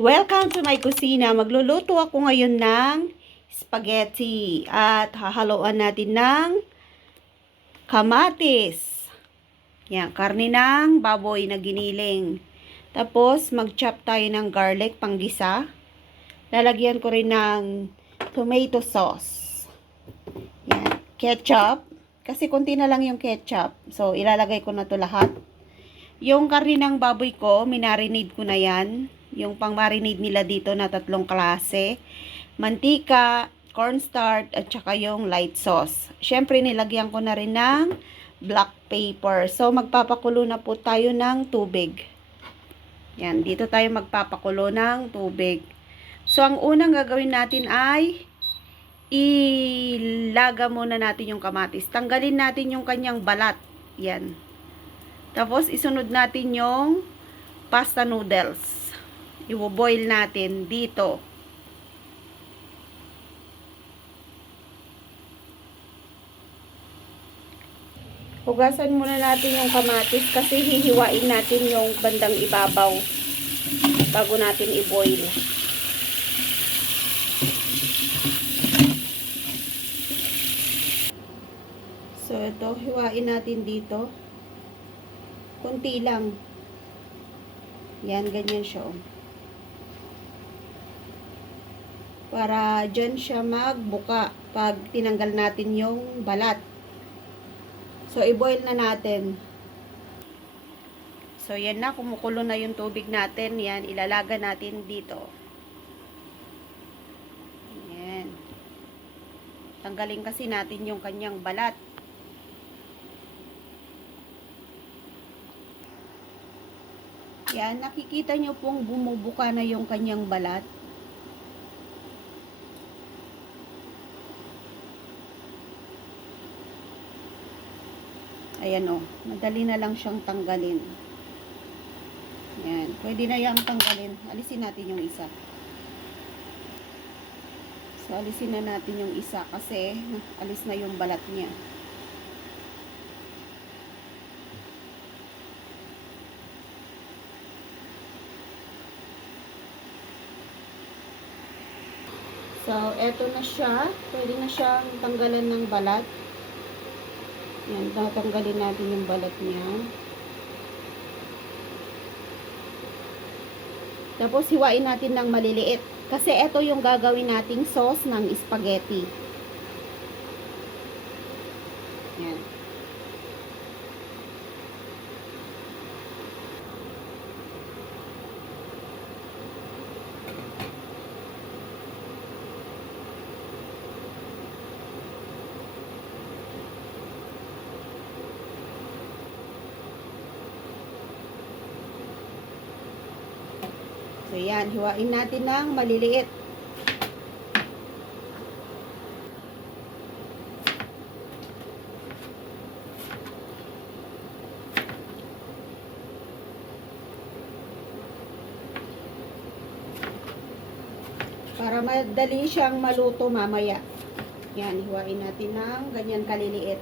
Welcome to my kusina. Magluluto ako ngayon ng spaghetti at hahaluan natin ng kamatis. Yan, karne ng baboy na giniling. Tapos mag-chop tayo ng garlic panggisa. Lalagyan ko rin ng tomato sauce. Yan, ketchup. Kasi konti na lang yung ketchup. So ilalagay ko na to lahat. Yung karne ng baboy ko, minarinade ko na yan. Yung pang-marinade nila dito na 3 klase. Mantika, cornstarch, at saka yung light sauce. Siyempre, nilagyan ko na rin ng black pepper. So, magpapakulo na po tayo ng tubig. Yan, dito tayo magpapakulo ng tubig. So, ang unang gagawin natin ay ilaga muna natin yung kamatis. Tanggalin natin yung kanyang balat. Yan. Tapos, isunod natin yung pasta noodles. I-boil natin dito. Hugasan muna natin yung kamatis kasi hihiwain natin yung bandang ibabaw bago natin i-boil. So, ito, hiwain natin dito. Kunti lang. Yan, ganyan siya. Para dyan siya magbuka pag tinanggal natin yung balat. So, i-boil na natin. So, yan na. Kumukulo na yung tubig natin. Yan, ilalaga natin dito. Yan. Tanggalin kasi natin yung kanyang balat. Yan, nakikita nyo pong bumubuka na yung kanyang balat. Ayan o, madali na lang siyang tanggalin. Yan, pwede na yung tanggalin. Alisin natin yung isa. So, alisin na natin yung isa kasi alis na yung balat niya. So, eto na siya. Pwede na siyang tanggalan ng balat. Yan, tatanggalin natin yung balat niya. Tapos, hiwain natin ng maliliit. Kasi ito yung gagawin nating sauce ng spaghetti. Yan. So, yan. Hiwain natin ng maliliit. Para madali siyang maluto mamaya. Yan. Hiwain natin ng ganyan kaliliit.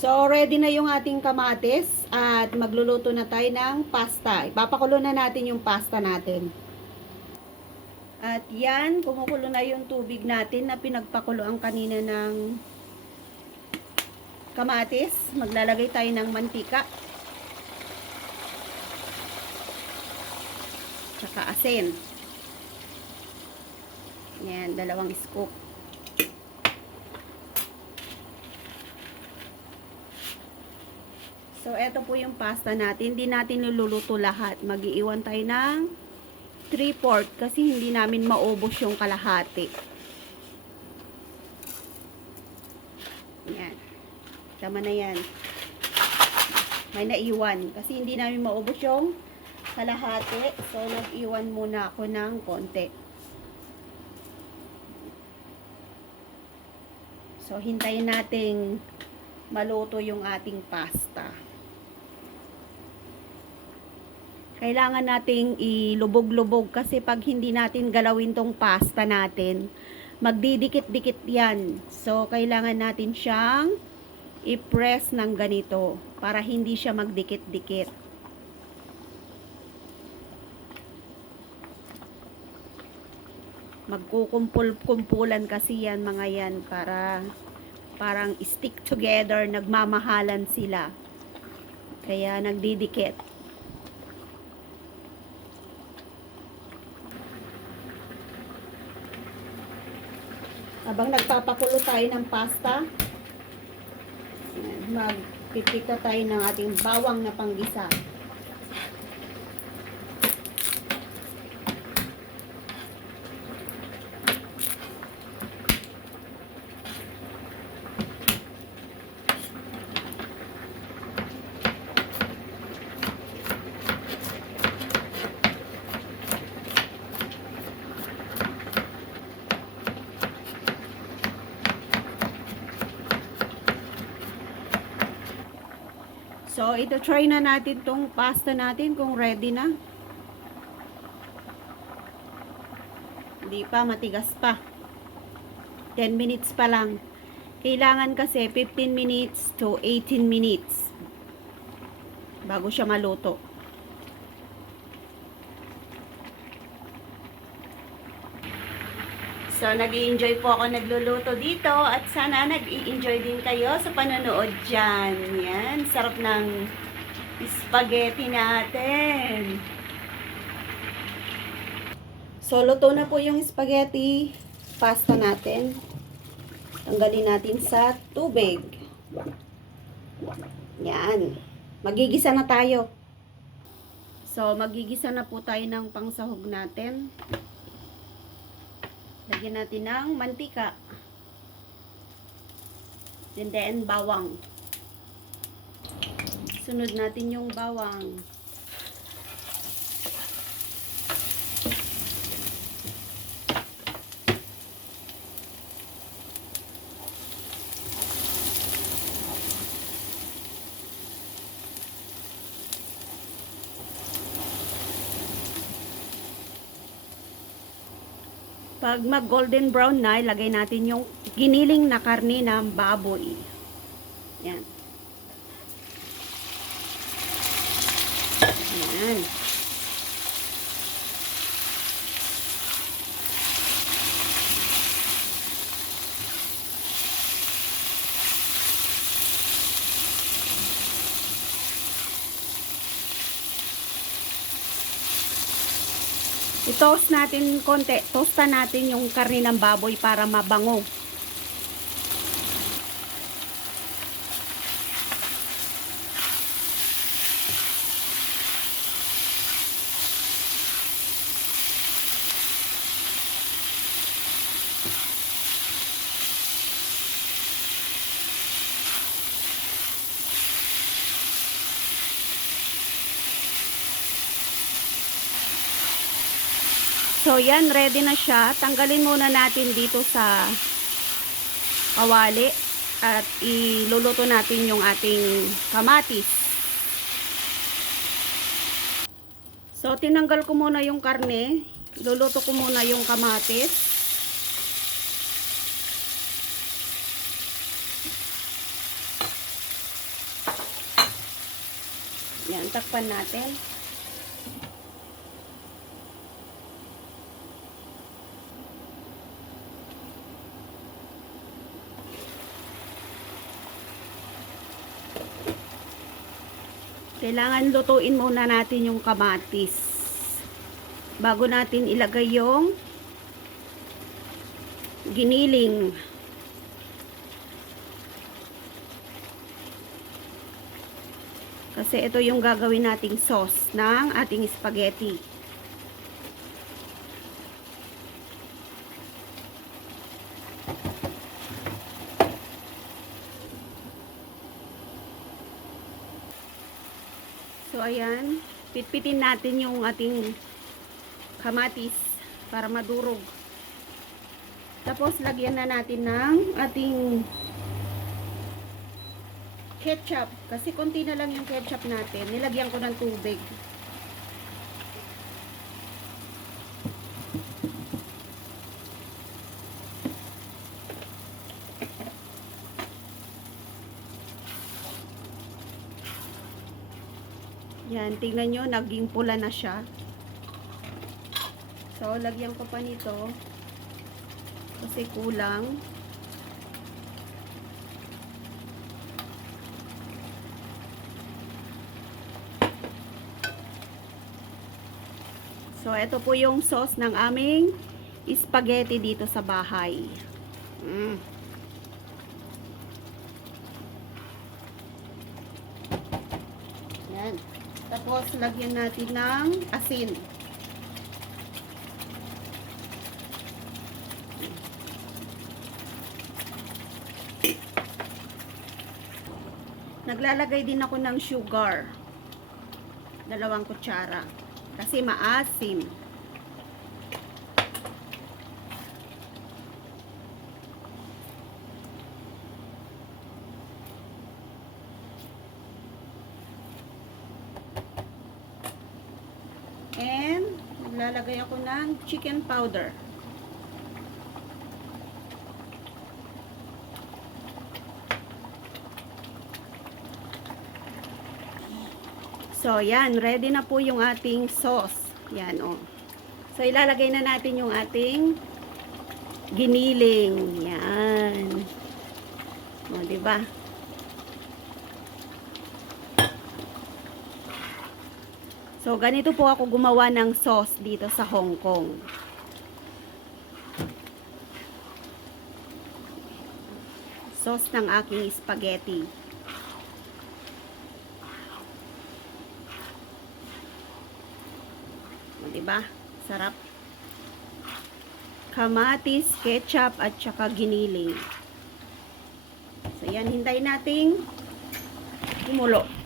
So, ready na yung ating kamatis at magluluto na tayo ng pasta. Ipapakulo na natin yung pasta natin. At yan, kumukulo na yung tubig natin na pinagpakuluan kanina ng kamatis. Maglalagay tayo ng mantika. Tsaka asin. Yan, 2 scoop. So, eto po yung pasta natin. Hindi natin niluluto lahat. Mag-iiwan tayo ng 3/4 kasi hindi namin maubos yung kalahati. Yan. Tama na yan. May naiwan. Kasi hindi namin maubos yung kalahati. So, nag-iwan muna ako ng konti. So, hintayin nating maluto yung ating pasta. Kailangan nating ilubog-lubog kasi pag hindi natin galawin tong pasta natin, magdidikit-dikit yan. So, kailangan natin siyang i-press ng ganito para hindi siya magdikit-dikit. Magkukumpul-kumpulan kasi yan mga yan para parang stick together, nagmamahalan sila. Kaya nagdidikit. Habang nagpapakulo tayo ng pasta, magpipita tayo ng ating bawang na panggisa. So, ito try na natin tong pasta natin kung ready na. Hindi pa, matigas pa. 10 minutes pa lang. Kailangan kasi 15 minutes to 18 minutes bago siya maluto. So, nag-i-enjoy po ako nagluluto dito at sana nag-i-enjoy din kayo sa panonood dyan. Yan, sarap ng spaghetti natin. So, luto na po yung spaghetti pasta natin. Tanggalin natin sa tubig. Yan. Magigisa na tayo. So, magigisa na po tayo ng pangsahog natin. Lagyan natin ng mantika. And then, bawang. Sunod natin yung bawang. Pag mag golden brown na, ilagay natin yung giniling na karne ng baboy. Yan. Yan. I-toast natin konti. Toastan natin yung karne ng baboy para mabango. So, yan, ready na siya. Tanggalin muna natin dito sa kawali at iluluto natin yung ating kamatis. So, tinanggal ko muna yung karne. Luluto ko muna yung kamatis. Yan, takpan natin. Kailangan lutuin muna natin yung kamatis bago natin ilagay yung giniling. Kasi ito yung gagawin nating sauce ng ating spaghetti. So, ayan. Pitpitin natin yung ating kamatis para madurog. Tapos, lagyan na natin ng ating ketchup. Kasi konti na lang yung ketchup natin. Nilagyan ko ng tubig. Yan, tingnan nyo, naging pula na siya. So, lagyan ko pa nito. Kasi kulang. So, ito po yung sauce ng aming spaghetti dito sa bahay. Yan. Tapos, lagyan natin ng asin. Naglalagay din ako ng sugar. 2 kutsara. Kasi maasim. And, maglalagay ako ng chicken powder. So, yan. Ready na po yung ating sauce. Yan, oh. So, ilalagay na natin yung ating giniling. Yan. O, diba? So, ganito po ako gumawa ng sauce dito sa Hong Kong. Sauce ng aking spaghetti. Diba? Sarap. Kamatis, ketchup, at saka giniling. So, yan. Hintayin nating kumulo.